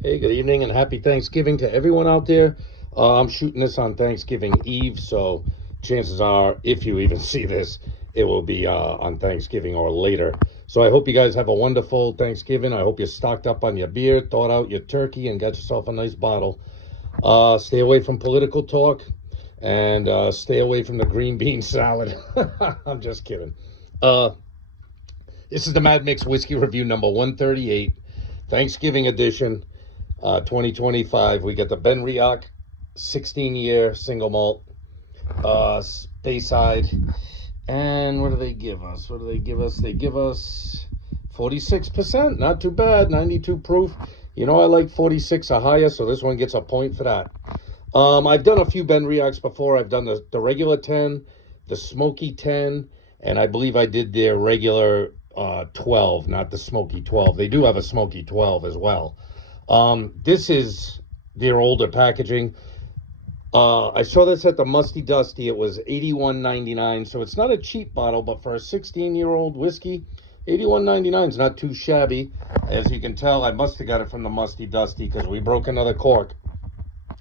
Hey, good evening and happy Thanksgiving to everyone out there. I'm shooting this on Thanksgiving Eve, so chances are, if you even see this, it will be on Thanksgiving or later. So I hope you guys have a wonderful Thanksgiving. I hope you're stocked up on your beer, thawed out your turkey, and got yourself a nice bottle. Stay away from political talk and stay away from the green bean salad. I'm just kidding. Uh, this is the Mad Mix Whiskey Review number 138, Thanksgiving edition. 2025. We get the Benriach 16-year single malt, Bayside. And what do they give us? What do they give us? They give us 46%. Not too bad. 92 proof. You know, I like 46 or higher, so this one gets a point for that. I've done a few Benriachs before. I've done the regular 10, the smoky 10, and I believe I did their regular 12, not the smoky 12. They do have a smoky 12 as well. This is their older packaging. I saw this at the Musty Dusty. It was $81.99, so it's not a cheap bottle, but for a 16-year-old whiskey, $81.99 is not too shabby. As you can tell, I must have got it from the Musty Dusty because we broke another cork.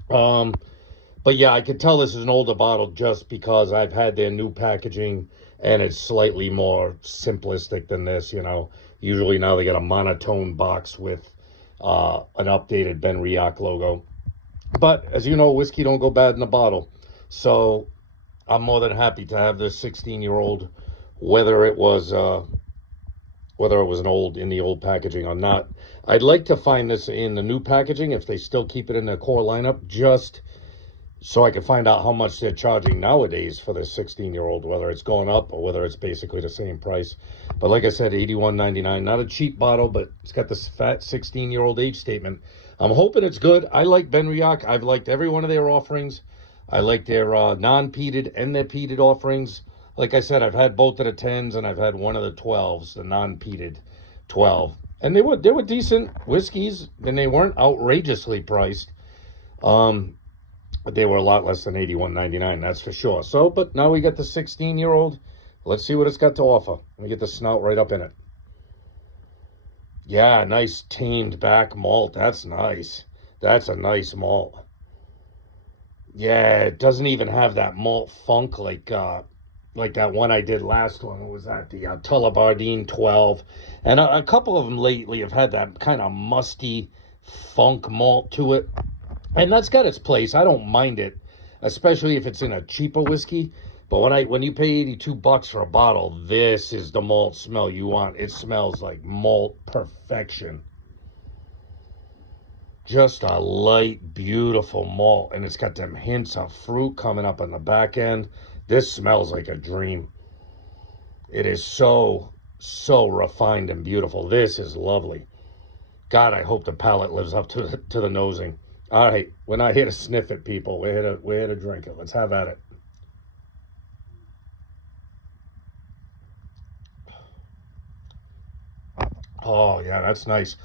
But yeah, I could tell this is an older bottle just because I've had their new packaging and it's slightly more simplistic than this, you know. Usually now they got a monotone box with an updated Benriach logo. But as you know, whiskey don't go bad in a bottle. So I'm more than happy to have this 16-year-old, whether it was an old in the old packaging or not. I'd like to find this in the new packaging if they still keep it in their core lineup, just so I can find out how much they're charging nowadays for this 16-year-old, whether it's going up or whether it's basically the same price. But like I said, $81.99, not a cheap bottle, but it's got this fat 16-year-old age statement. I'm hoping it's good. I like Benriach. I've liked every one of their offerings. I like their non-peated and their peated offerings. Like I said, I've had both of the 10s and I've had one of the 12s, the non-peated 12. And they were decent whiskeys, and they weren't outrageously priced. But they were a lot less than $81.99, that's for sure. So, but now we got the 16-year-old. Let's see what it's got to offer. Let me get the snout right up in it. Yeah, nice tamed back malt. That's nice. That's a nice malt. Yeah, it doesn't even have that malt funk like that one I did last one. What was that? The Tullibardine 12. And a couple of them lately have had that kind of musty funk malt to it. And that's got its place. I don't mind it, especially if it's in a cheaper whiskey. But when you pay $82 for a bottle, this is the malt smell you want. It smells like malt perfection. Just a light, beautiful malt, and it's got them hints of fruit coming up on the back end. This smells like a dream. It is so, so refined and beautiful. This is lovely. God, I hope the palate lives up to the nosing. All right, we're not here to sniff it, people. We're here to drink it. Let's have at it. Oh yeah, that's nice.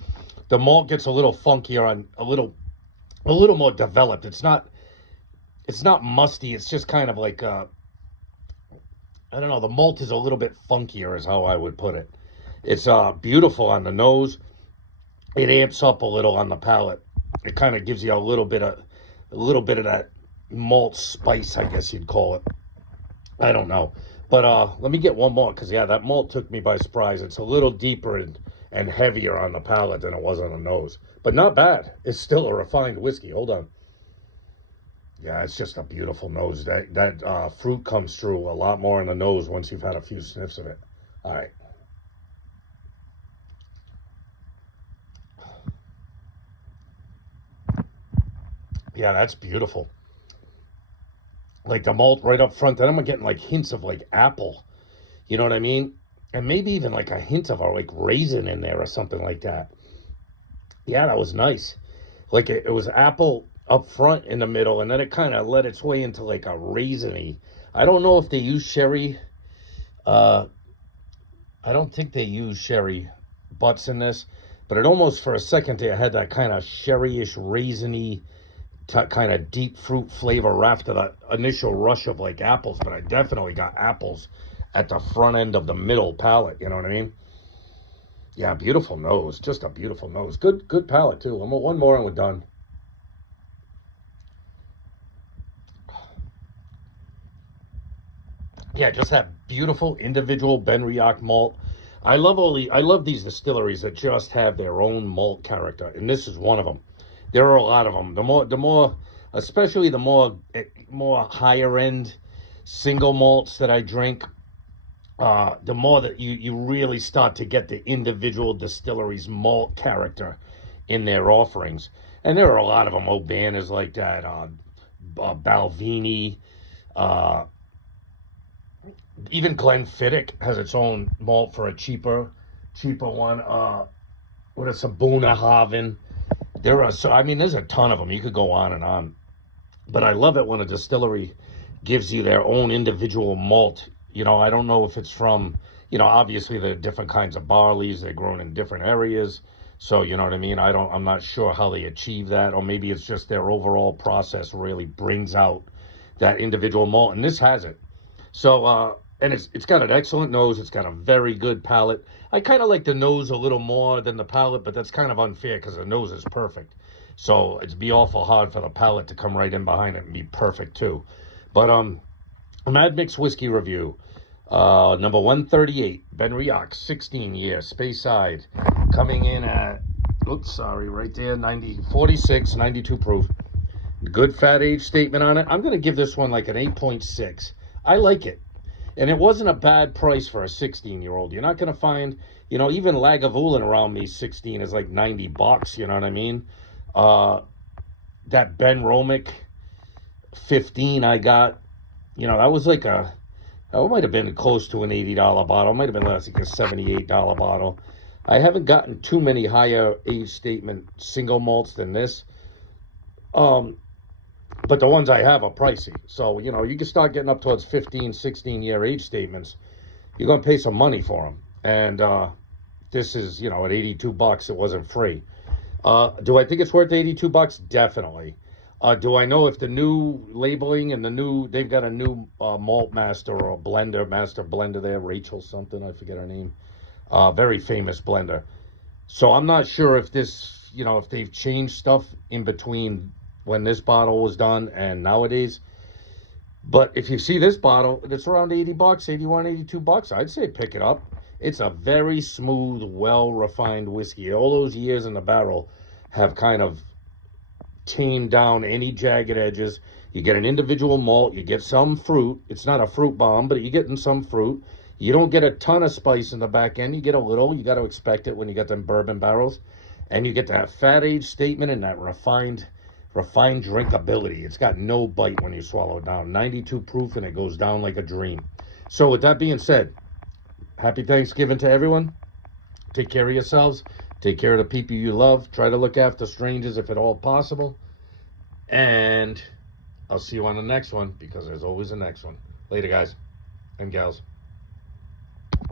The malt gets a little funkier on a little more developed. It's not musty. It's just kind of like I don't know. The malt is a little bit funkier, is how I would put it. It's beautiful on the nose. It amps up a little on the palate. It kind of gives you a little bit of that malt spice, I guess you'd call it. I don't know. But let me get one more because, yeah, that malt took me by surprise. It's a little deeper and heavier on the palate than it was on the nose. But not bad. It's still a refined whiskey. Hold on. Yeah, it's just a beautiful nose. That fruit comes through a lot more in the nose once you've had a few sniffs of it. All right. Yeah, that's beautiful. Like the malt right up front. Then I'm getting like hints of like apple. You know what I mean? And maybe even like a hint of a like raisin in there or something like that. Yeah, that was nice. Like it was apple up front in the middle, and then it kind of led its way into like a raisiny. I don't know if they use sherry. Uh, I don't think they use sherry butts in this, but it almost for a second there had that kind of sherryish, raisiny, kind of deep fruit flavor after the initial rush of like apples. But I definitely got apples at the front end of the middle palate. You know what I mean? Yeah, beautiful nose. Just a beautiful nose. Good palate, too. One more and we're done. Yeah, just that beautiful individual Benriach malt. I love these distilleries that just have their own malt character, and this is one of them. There are a lot of them. Especially the more higher end single malts that I drink, the more that you really start to get the individual distilleries malt character in their offerings. And there are a lot of them. Oban is like that. Balvenie, uh, even Glenfiddich has its own malt for a cheaper one. What is Sabuna Haven? There are so I mean, there's a ton of them. You could go on and on. But I love it when a distillery gives you their own individual malt. I don't know if it's from, obviously there are different kinds of barleys. They're grown in different areas. So, you know what I mean? I'm not sure how they achieve that, or maybe it's just their overall process really brings out that individual malt. And this has it. So, and it's got an excellent nose. It's got a very good palate. I kind of like the nose a little more than the palate, but that's kind of unfair because the nose is perfect. So it'd be awful hard for the palate to come right in behind it and be perfect too. But Mad Mix whiskey review, number 138, Benriach, 16-year, Speyside, coming in at, oops, sorry, right there, 46, 92 proof. Good fat age statement on it. I'm going to give this one like an 8.6. I like it. And it wasn't a bad price for a 16-year-old. You're not going to find, even Lagavulin around me, 16 is like $90. You know what I mean? That Ben Romick 15 I got, that was like that might have been close to an $80 bottle. It might have been less, like a $78 bottle. I haven't gotten too many higher age statement single malts than this. But the ones I have are pricey. So, you can start getting up towards 15, 16-year age statements. You're going to pay some money for them. And this is, at $82, it wasn't free. Do I think it's worth $82? Definitely. Do I know if the new labeling and they've got a new malt master or master blender there, Rachel something, I forget her name. Very famous blender. So I'm not sure if this, if they've changed stuff in between when this bottle was done and nowadays. But if you see this bottle, it's around $80, 81, $82. I'd say pick it up. It's a very smooth, well-refined whiskey. All those years in the barrel have kind of tamed down any jagged edges. You get an individual malt. You get some fruit. It's not a fruit bomb, but you're getting some fruit. You don't get a ton of spice in the back end. You get a little. You got to expect it when you get them bourbon barrels. And you get that fat age statement and that refined drinkability. It's got no bite when you swallow it down. 92 proof, and it goes down like a dream. So with that being said, happy Thanksgiving to everyone. Take care of yourselves. Take care of the people you love. Try to look after strangers if at all possible. And I'll see you on the next one, because there's always a next one. Later, guys and gals.